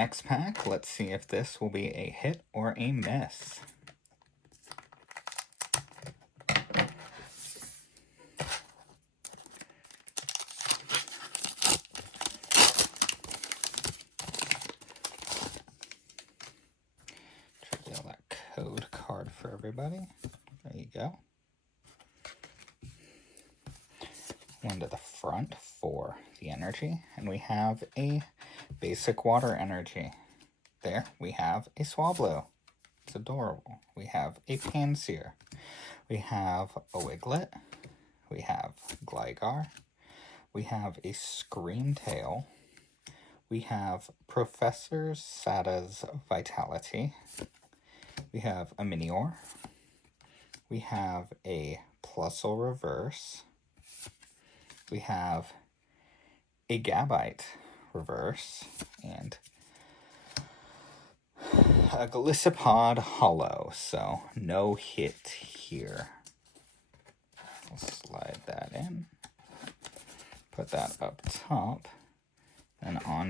Next pack, let's see if this will be a hit or a miss. Reveal that code card for everybody. There you go. One to the front for the energy, and we have a basic water energy. There we have a Swablu. It's adorable. We have a Pansear. We have a Wiglet. We have Gligar. We have a Screamtail. We have Professor Sada's Vitality. We have a Minior. We have a Plusle Reverse. We have a Gabite Reverse. And a Golisopod Hollow, so no hit here. We'll slide that in, put that up top, and on